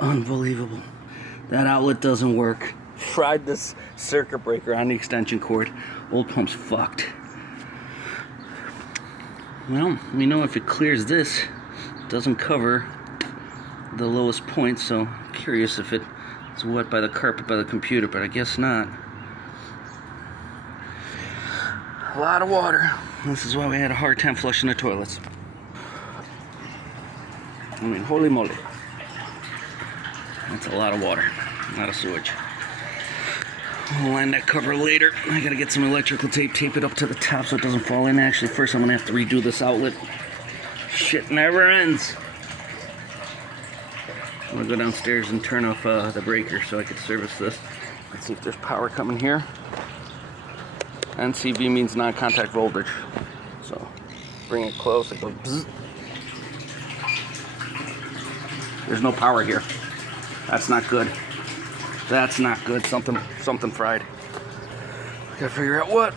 Unbelievable. That outlet doesn't work. Fried this circuit breaker on the extension cord. Old pump's fucked. Well, we know if it clears this, it doesn't cover the lowest point, so I'm curious if it's wet by the carpet by the computer, but I guess not. A lot of water. This is why we had a hard time flushing the toilets. I mean, holy moly. That's a lot of water, a lot of sewage. I'll line that cover later. I gotta get some electrical tape, tape it up to the top so it doesn't fall in. Actually, first I'm gonna have to redo this outlet. Shit never ends. I'm gonna go downstairs and turn off the breaker so I can service this. Let's see if there's power coming here. NCV means non-contact voltage. So bring it close, it goes bzz. There's no power here. That's not good. That's not good. Something fried. Gotta figure out what.